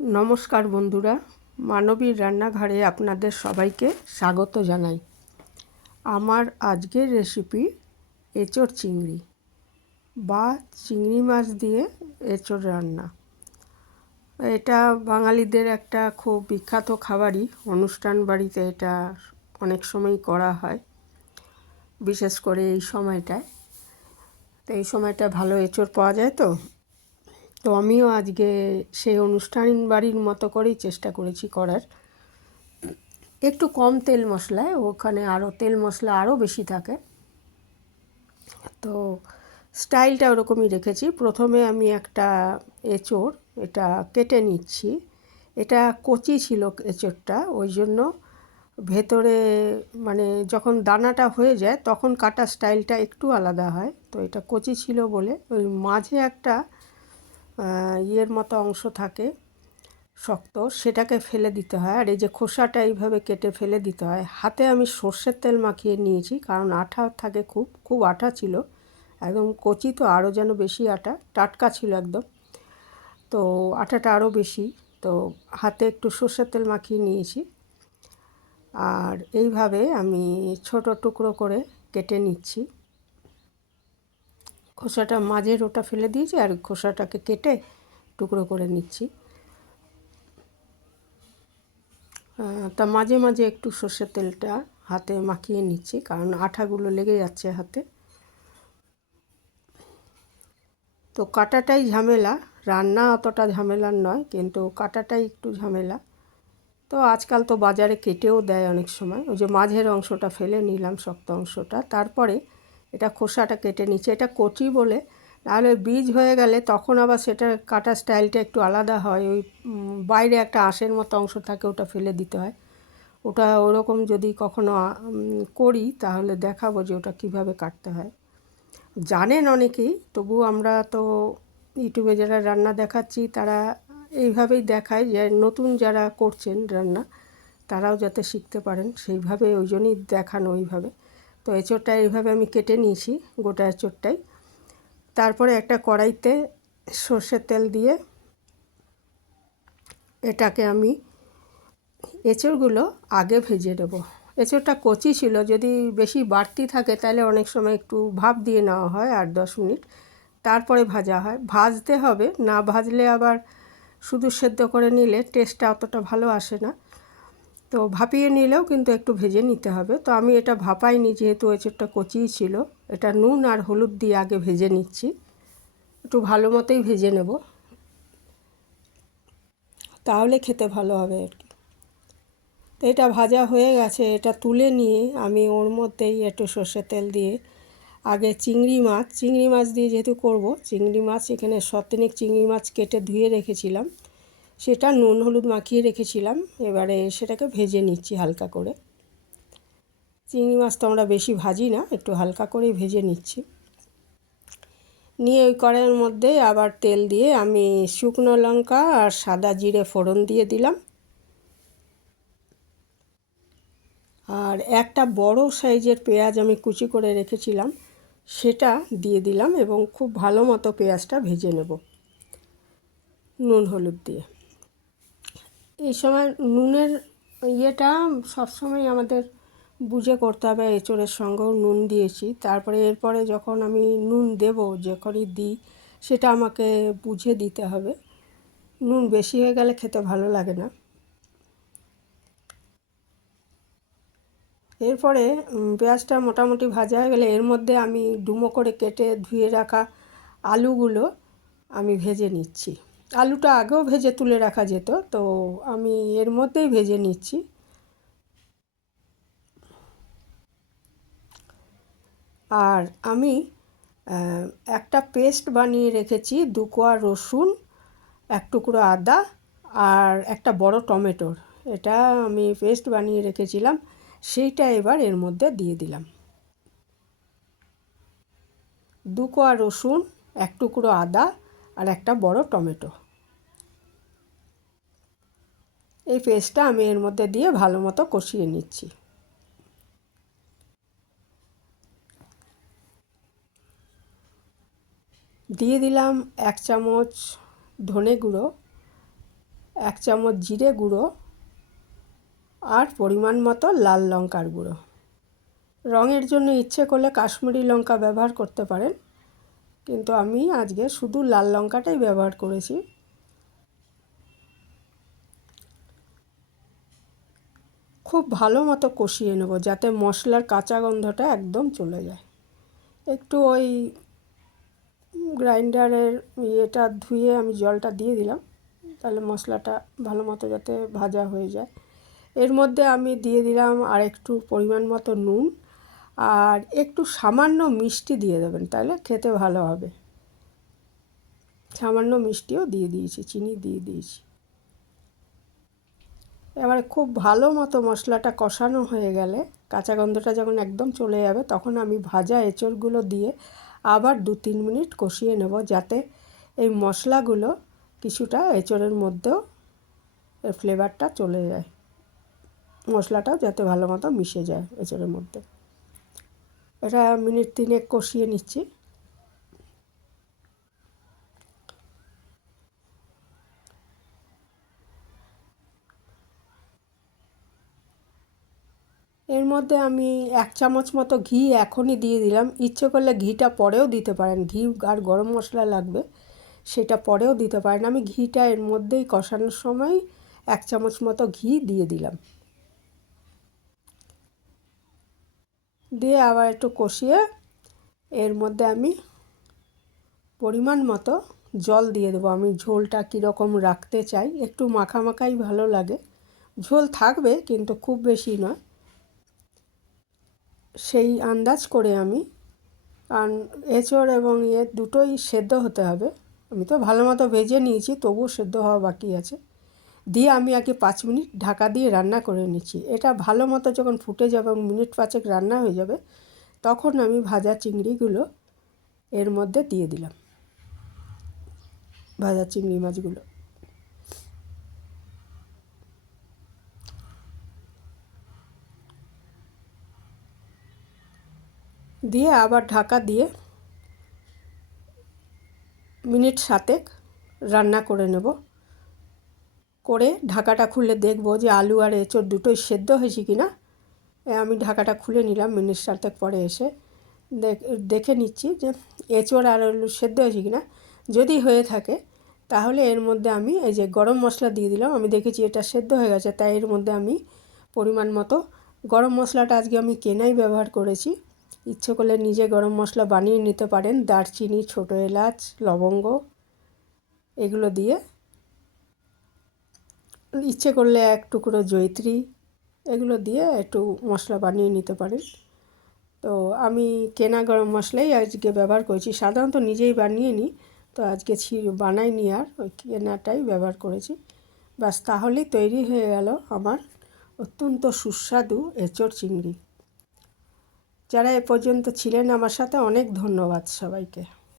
নমস্কার বন্ধুরা, মানবীর রান্নাঘরে আপনাদের সবাইকে স্বাগত জানাই। আমার আজকের রেসিপি এঁচোড় চিংড়ি বা চিংড়ি মাছ দিয়ে এঁচোড় রান্না। এটা বাঙালিদের একটা খুব বিখ্যাত খাবারই। অনুষ্ঠান বাড়িতে এটা অনেক সময় করা হয়, বিশেষ করে এই সময়টায়। তো এই সময়টায় ভালো এঁচোড় পাওয়া যায়। তো আমিও আজকে সেই অনুষ্ঠান বাড়ির মতো করেই চেষ্টা করেছি করার। একটু কম তেল মশলায়, ওখানে আরও তেল মশলা আরও বেশি থাকে, তো স্টাইলটা ওরকমই রেখেছি। প্রথমে আমি একটা এঁচোড় এটা কেটে নিচ্ছি। এটা কচি ছিল এঁচোড়টা, ওই জন্য ভেতরে মানে যখন দানাটা হয়ে যায় তখন কাটা স্টাইলটা একটু আলাদা হয়। তো এটা কচি ছিল বলে ওই মাঝে একটা ইয়ের মতো অংশ থাকে শক্ত, সেটাকে ফেলে দিতে হয়। আর এই যে খোসাটা এইভাবে কেটে ফেলে দিতে হয়। হাতে আমি সর্ষের তেল মাখিয়ে নিয়েছি, কারণ আঠা থাকে, খুব খুব আঠা ছিল, একদম কচি তো আরও যেন বেশি আঠা, টাটকা ছিল একদম, তো আঠাটা আরও বেশি। তো হাতে একটু সর্ষের তেল মাখিয়ে নিয়েছি। আর এইভাবে আমি ছোট টুকরো করে কেটে নিচ্ছি। খোসাটা মাঝের ওটা ফেলে দিয়েছি আর খোসাটাকে কেটে টুকরো করে নিচ্ছি। তা মাঝে মাঝে একটু সর্ষের তেলটা হাতে মাখিয়ে নিচ্ছি, কারণ আঠাগুলো লেগে যাচ্ছে হাতে। তো কাটাটাই ঝামেলা, রান্না অতটা ঝামেলার নয়, কিন্তু কাটাটাই একটু ঝামেলা। তো আজকাল তো বাজারে কেটেও দেয় অনেক সময়। ওই যে মাঝের অংশটা ফেলে নিলাম, শক্ত অংশটা, তারপরে এটা খোসাটা কেটে নিচ্ছি। এটা কচি বলে, নাহলে বীজ হয়ে গেলে তখন আবার সেটা কাটা স্টাইলটা একটু আলাদা হয়। ওই বাইরে একটা আঁশের মতো অংশ থাকে, ওটা ফেলে দিতে হয়। ওটা ওরকম যদি কখনো করি তাহলে দেখাবো যে ওটা কিভাবে কাটতে হয়। জানেন অনেকেই, তবু আমরা তো ইউটিউবে যারা রান্না দেখাচ্ছি তারা এইভাবেই দেখায়, যে নতুন যারা করছেন রান্না তারাও যাতে শিখতে পারেন, সেইভাবে ওই জন্যই দেখানো ওইভাবে। তো এঁচোড়টা এইভাবে আমি কেটে নিয়েছি, গোটা এঁচোড়টাই। তারপরে একটা কড়াইতে সর্ষের তেল দিয়ে এটাকে আমি এঁচোড়গুলো আগে ভেজে নেব। এঁচোড়টা কচি ছিল, যদি বেশি বাড়তি থাকে তাহলে অনেক সময় একটু ভাপ দিয়ে নেওয়া হয় 8-10 মিনিট, তারপরে ভাজা হয়। ভাজতে হবে, না ভাজলে আবার শুধু সেদ্ধ করে নিলে টেস্টটা অতটা ভালো আসে না। তো ভাপিয়ে নিলেও কিন্তু একটু ভেজে নিতে হবে। তো আমি এটা ভাপাইনি, যেহেতু এঁচোড়টা কচিই ছিল। এটা নুন আর হলুদ দিয়ে আগে ভেজে নিচ্ছি, একটু ভালো মতোই ভেজে নেব, তাহলে খেতে ভালো হবে আর কি। তো এটা ভাজা হয়ে গেছে, এটা তুলে নিয়ে আমি ওর মধ্যেই একটু সর্ষের তেল দিয়ে আগে চিংড়ি মাছ দিয়ে যেহেতু করব, চিংড়ি মাছ এখানে শতনেক চিংড়ি মাছ কেটে ধুয়ে রেখেছিলাম, সেটা নুন হলুদ মাখিয়ে রেখেছিলাম। এবারে সেটাকে ভেজে নিচ্ছি হালকা করে। চিংড়ি মাছ তো আমরা বেশি ভাজি না, একটু হালকা করেই ভেজে নিচ্ছি। নিয়ে ওই কড়াইয়ের মধ্যে আবার তেল দিয়ে আমি শুকনো লঙ্কা আর সাদা জিরে ফোড়ন দিয়ে দিলাম। আর একটা বড় সাইজের পেঁয়াজ আমি কুচি করে রেখেছিলাম, সেটা দিয়ে দিলাম এবং খুব ভালো মতো পেঁয়াজটা ভেজে নেব নুন হলুদ দিয়ে। এই সময় নুনের ইয়েটা সবসময় আমাদের বুঝে করতে হবে। এঁচোড়ের সঙ্গেও নুন দিয়েছি, তারপরে এরপরে যখন আমি নুন দেব, যখনই দিই সেটা আমাকে বুঝে দিতে হবে। নুন বেশি হয়ে গেলে খেতে ভালো লাগে না। এরপরে পেঁয়াজটা মোটামুটি ভাজা হয়ে গেলে এর মধ্যে আমি ডুমো করে কেটে ধুয়ে রাখা আলুগুলো আমি ভেজে নিচ্ছি। আলুটা আগেও ভেজে তুলে রাখা যেত, তো আমি এর মধ্যেই ভেজে নিচ্ছি। আর আমি একটা পেস্ট বানিয়ে রেখেছি, 2 কোয়া রসুন, এক টুকরো আদা আর একটা বড় টমেটোর, এটা আমি পেস্ট বানিয়ে রেখেছিলাম, সেইটা এবার এর মধ্যে দিয়ে দিলাম। 2 কোয়া রসুন, এক টুকরো আদা আর একটা বড় টমেটো, এই পেস্টটা আমি এর মধ্যে দিয়ে ভালো মতো কষিয়ে নিচ্ছি। দিয়ে দিলাম 1 চামচ ধনে গুঁড়ো, 1 চামচ জিরে গুঁড়ো আর পরিমাণ মতো লাল লঙ্কার গুঁড়ো। রঙের জন্য ইচ্ছে করলে কাশ্মীরি লঙ্কা ব্যবহার করতে পারেন, কিন্তু আমি আজকে শুধু লাল লঙ্কাটাই ব্যবহার করেছি। খুব ভালো মতো কষিয়ে নেব যাতে মশলার কাঁচা গন্ধটা একদম চলে যায়। একটু ওই গ্রাইন্ডারের ইয়েটা ধুয়ে আমি জলটা দিয়ে দিলাম, তাহলে মশলাটা ভালো মতো যাতে ভাজা হয়ে যায়। এর মধ্যে আমি দিয়ে দিলাম আর একটু পরিমাণ মতো নুন আর একটু সামান্য মিষ্টি দিয়ে দেবেন, তাহলে খেতে ভালো হবে। সামান্য মিষ্টিও দিয়ে দিয়েছি, চিনি দিয়ে দিয়েছি। এবারে খুব ভালো মতো মশলাটা কষানো হয়ে গেলে, কাঁচা গন্ধটা যখন একদম চলে যাবে, তখন আমি ভাজা এঁচড়গুলো দিয়ে আবার 2-3 মিনিট কষিয়ে নেব, যাতে এই মশলাগুলো কিছুটা এঁচড়ের মধ্যেও এর ফ্লেভারটা চলে যায়, মশলাটাও যাতে ভালো মতো মিশে যায় এঁচড়ের মধ্যে। এটা মিনিট 3 কষিয়ে নিচ্ছি। এর মধ্যে আমি 1 চামচ মতো ঘি এখনই দিয়ে দিলাম। ইচ্ছে করলে ঘিটা পরেও দিতে পারেন, ঘি আর গরম মশলা লাগবে সেটা পরেও দিতে পারেন। আমি ঘিটা এর মধ্যেই কষানোর সময় 1 চামচ মতো ঘি দিয়ে দিলাম, দিয়ে আবার একটু কষিয়ে এর মধ্যে আমি পরিমাণ মতো জল দিয়ে দেবো। আমি ঝোলটা কীরকম রাখতে চাই, একটু মাখামাখাই ভালো লাগে, ঝোল থাকবে কিন্তু খুব বেশি নয়, সেই আন্দাজ করে আমি, কারণ এঁচড় এবং দুটোই সেদ্ধ হতে হবে। আমি তো ভালো মতো ভেজে নিয়েছি, তবুও সেদ্ধ হওয়া বাকি আছে। দিয়ে আমি আগে 5 মিনিট ঢাকা দিয়ে রান্না করে নিচ্ছি। এটা ভালো মতো যখন ফুটে যাবে এবং মিনিট 5 রান্না হয়ে যাবে, তখন আমি ভাজা চিংড়িগুলো এর মধ্যে দিয়ে দিলাম, ভাজা চিংড়ি মাছগুলো দিয়ে আবার ঢাকা দিয়ে মিনিট 7 রান্না করে নেব। করে ঢাকাটা খুলে দেখব যে আলু আর এঁচড় দুটোই সেদ্ধ হয়েছে কি না। আমি ঢাকাটা খুলে নিলাম মিনিট 7 পরে এসে দেখে নিচ্ছি যে এঁচড় আর আলু সেদ্ধ হয়েছে কি না। যদি হয়ে থাকে তাহলে এর মধ্যে আমি এই যে গরম মশলা দিয়ে দিলাম। আমি দেখেছি এটা সেদ্ধ হয়ে গেছে, তাই এর মধ্যে আমি পরিমাণ মতো গরম মশলাটা আজকে আমি কেনাই ব্যবহার করেছি। ইচ্ছে করলে নিজে গরম মশলা বানিয়ে নিতে পারেন, দারচিনি, ছোটো এলাচ, লবঙ্গ এগুলো দিয়ে, ইচ্ছে করলে 1 টুকরো জয়িত্রী এগুলো দিয়ে একটু মশলা বানিয়ে নিতে পারেন। তো আমি কেনা গরম মশলাই আজকে ব্যবহার করেছি, সাধারণত নিজেই বানিয়ে নিই, তো আজকে বানাইনি আর ওই কেনাটাই ব্যবহার করেছি। ব্যাস, তাহলেই তৈরি হয়ে গেল আমার অত্যন্ত সুস্বাদু এঁচড় চিংড়ি। যারা এ পর্যন্ত ছিলেন আমার সাথে, অনেক ধন্যবাদ সবাইকে।